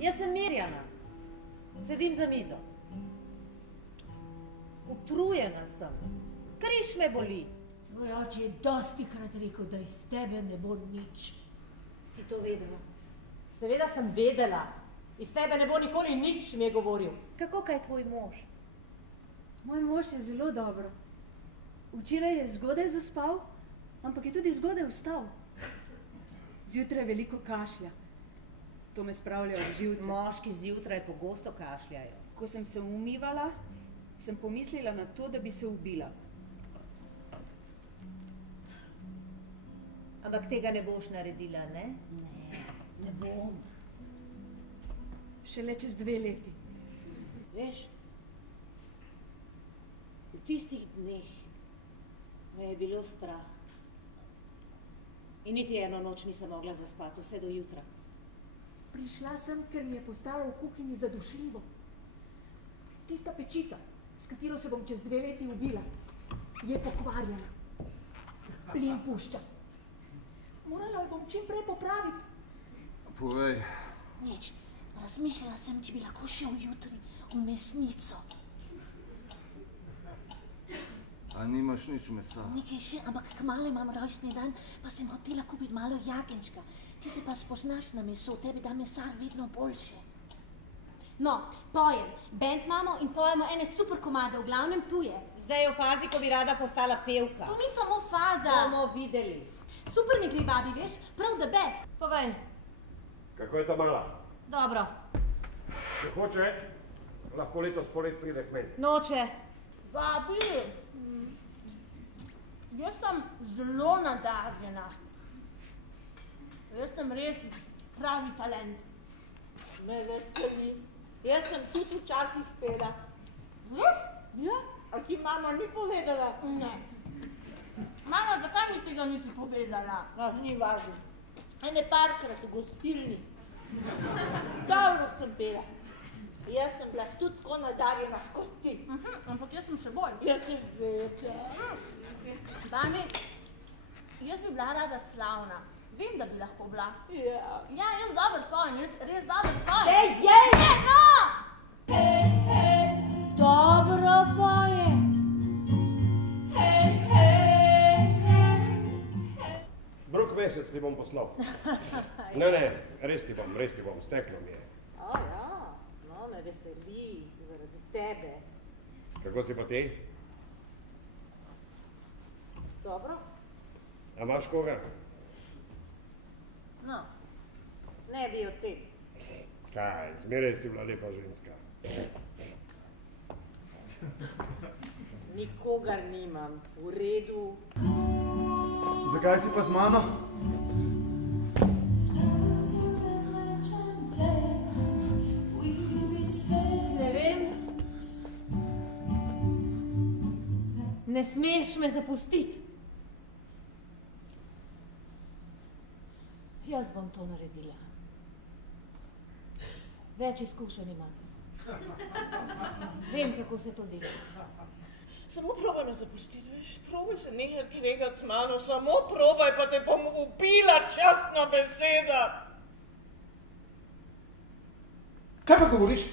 Jaz sem Mirjana. Sedim za mizo. Utrujena sem. Križ me boli. Tvoj oče je dostikrat rekel, da iz tebe ne bo nič. Si to vedela? Seveda sem vedela. Iz tebe ne bo nikoli nič, mi je govoril. Kako kaj tvoj mož? Moj mož je zelo dobro. Včeraj je zgodaj zaspal, ampak je tudi zgodaj vstal. Zjutraj veliko kašlja. To me spravlja v živce. Moški zjutraj pogosto kašljajo. Ko sem se umivala, sem pomislila na to, da bi se ubila. Ampak tega ne boš naredila, ne? Ne bom. Šele čez 2 leti. Veš, v tistih dneh me je bilo strah. In niti eno noč nisem mogla zaspati, vse do jutra. Prišla sem, ker mi je postalo v kuhinji zadušljivo. Tista pečica, s katero se bom čez 2 leti ubila, je pokvarjena. Plin pušča. Morala jo bom čim prej popraviti. Povej. Nič. Razmišljala sem, če bi lahko šel jutri v mesnico. A nimaš nič mesa? Nekaj še, ampak kmalu imam rojstni dan, pa sem hotela kupiti malo jagenjčka. Ti se pa spoznaš na meso, tebi da mesar vedno boljše. No, pojem. Band imamo in pojemo ene super komade, v glavnem tu je. Zdaj je v fazi, ko bi rada postala pevka. To ni samo faza. Bomo videli. Super mi gre, babi, veš? Prav the best. Povej. Kako je ta mala? Dobro. Če hoče, lahko letos polet pride k meni. Noče. Babi, jaz sem zelo nadarjena. Jaz sem res pravi talent. Me veseli. Jaz sem tudi včasih pela. Veš? Ja? A ti mama ni povedala? Ne. Mama, zakaj mi tega nisi povedala? Ni važno. Ene parkrat v gostilni. Dobro sem pela. Jaz sem bila tudi tako nadarjena kot ti. Ampak jaz sem še bolj. Jaz sem večja. Dani, jaz bi bila rada slavna. Vem, da bi lahko bila. Ja. Ja, jaz dobro pojem, jaz res dobro pojem. Ej! No! Dobro poje. Drug mesec ti bom poslal. Ne, res ti bom, steklo mi je. O ja, no, me veseli zaradi tebe. Kako si pa ti? Dobro? A imaš koga? No, ne bi od te. Kaj, zmeraj si bila lepa ženska. Nikogar nimam. V redu. Zakaj si pa z mano? Ne vem. Ne smeš me zapustiti. Jaz bom to naredila. Več izkušenj imam. Vem, kako se to dela. Samo probaj me zapustiti, veš, probaj se nekaj kregati z mano, samo probaj, pa te bom ubila, častna beseda. Kaj pa govoriš?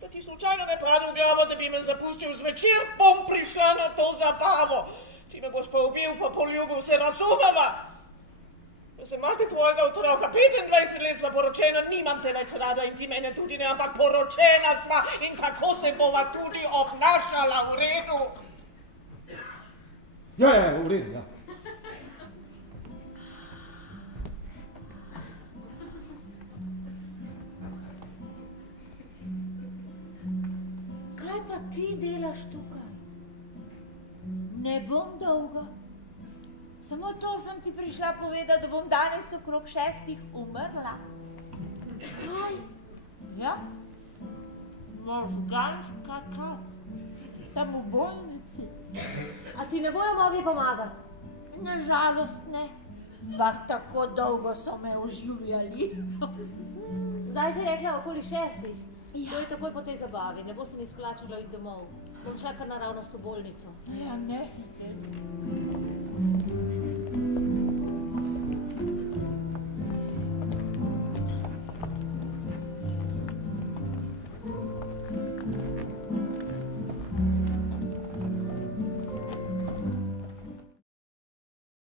Da ti slučajno ne pade v glavo, da bi me zapustil zvečer, bom prišla na to zabavo. Ti me boš pa ubil, pa poljubil, se razumeva. Da se mati tvojega otroka, 25 let sva poročena, nimam te več rada in ti mene tudi ne, ampak poročena sva in tako se bova tudi obnašala, v redu. Ja, v redu, ja. Kaj pa ti delaš tukaj? Ne bom dolgo. Samo to sem ti prišla povedati, da bom danes okrog 6 umrla. Kaj? Ja? Možganska kac. Tam v bolnici. A ti ne bojo mogli pomagati? Nažalost ne. Pa tako dolgo so me oživljali. Zdaj si rekla okoli 6. Ja. To je takoj po tej zabavi, ne bo se mi splačalo iti domov. Bom šla kar naravnost v bolnico. Ja, ne.